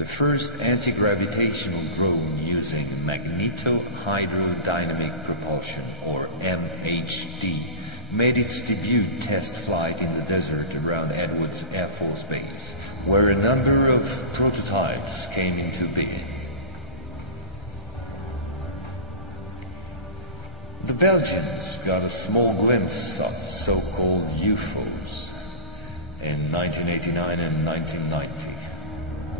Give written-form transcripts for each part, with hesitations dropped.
The first anti-gravitational drone using magneto-hydrodynamic propulsion, or MHD, made its debut test flight in the desert around Edwards Air Force Base, where a number of prototypes came into being. The Belgians got a small glimpse of so-called UFOs in 1989 and 1990.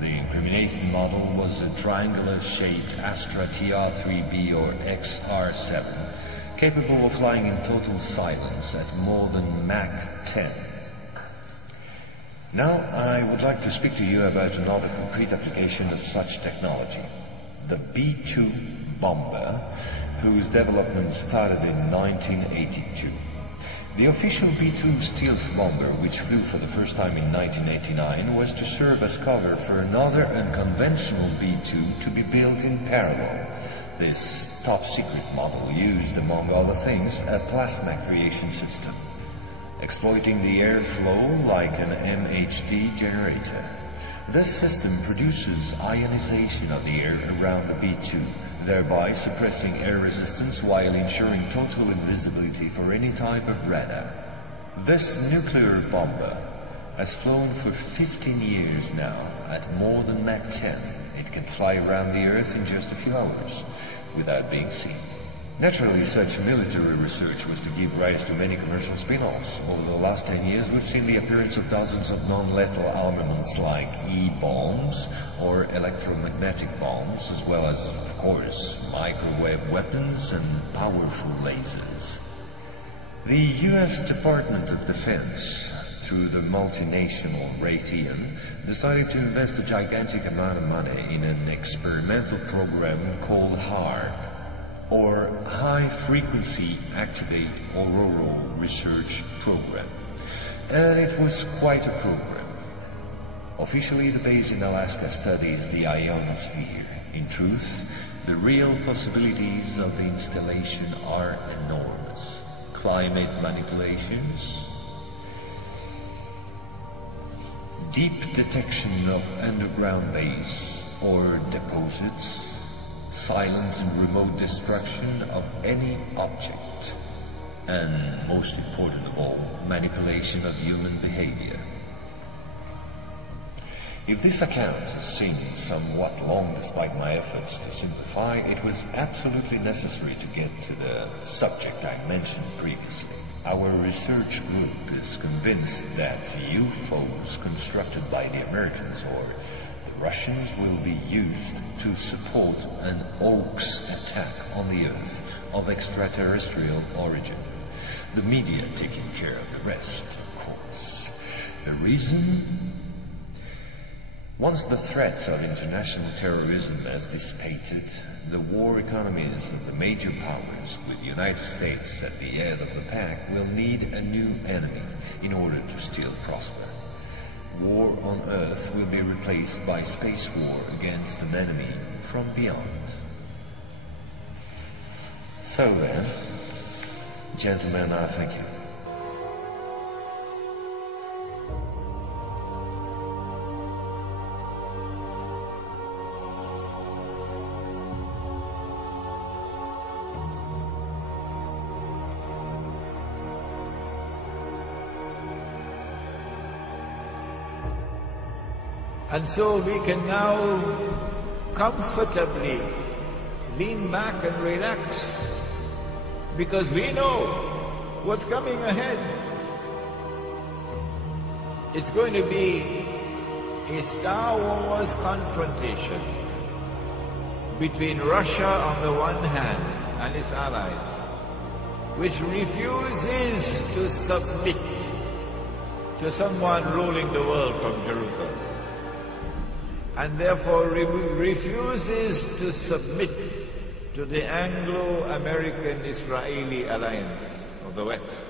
The incriminating model was a triangular-shaped Astra TR-3B or XR-7, capable of flying in total silence at more than Mach 10. Now I would like to speak to you about another concrete application of such technology, the B-2 bomber, whose development started in 1982. The official B-2 stealth bomber, which flew for the first time in 1989, was to serve as cover for another unconventional B-2 to be built in parallel. This top-secret model used, among other things, a plasma creation system, exploiting the airflow like an MHD generator. This system produces ionization of the air around the B-2, thereby suppressing air resistance while ensuring total invisibility for any type of radar. This nuclear bomber has flown for 15 years now at more than Mach 10. It can fly around the Earth in just a few hours without being seen. Naturally, such military research was to give rise to many commercial spin-offs. Over the last 10 years, we've seen the appearance of dozens of non-lethal armaments like E-bombs or electromagnetic bombs, as well as, of course, microwave weapons and powerful lasers. The U.S. Department of Defense, through the multinational Raytheon, decided to invest a gigantic amount of money in an experimental program called HARP, or High Frequency Activate Auroral Research Program. And it was quite a program. Officially, the base in Alaska studies the ionosphere. In truth, the real possibilities of the installation are enormous. Climate manipulations, deep detection of underground base or deposits, silent and remote destruction of any object, and most important of all, manipulation of human behavior. If this account seems somewhat long despite my efforts to simplify, it was absolutely necessary to get to the subject I mentioned previously. Our research group is convinced that UFOs constructed by the Americans or Russians will be used to support an hoax attack on the Earth of extraterrestrial origin. The media taking care of the rest, of course. The reason? Once the threat of international terrorism has dissipated, the war economies of the major powers, with the United States at the head of the pack, will need a new enemy in order to still prosper. War on Earth will be replaced by space war against an enemy from beyond. So then, gentlemen, I thank you. And so we can now comfortably lean back and relax, because we know what's coming ahead. It's going to be a Star Wars confrontation between Russia on the one hand and its allies, which refuses to submit to someone ruling the world from Jerusalem, and therefore refuses to submit to the Anglo-American-Israeli alliance of the West.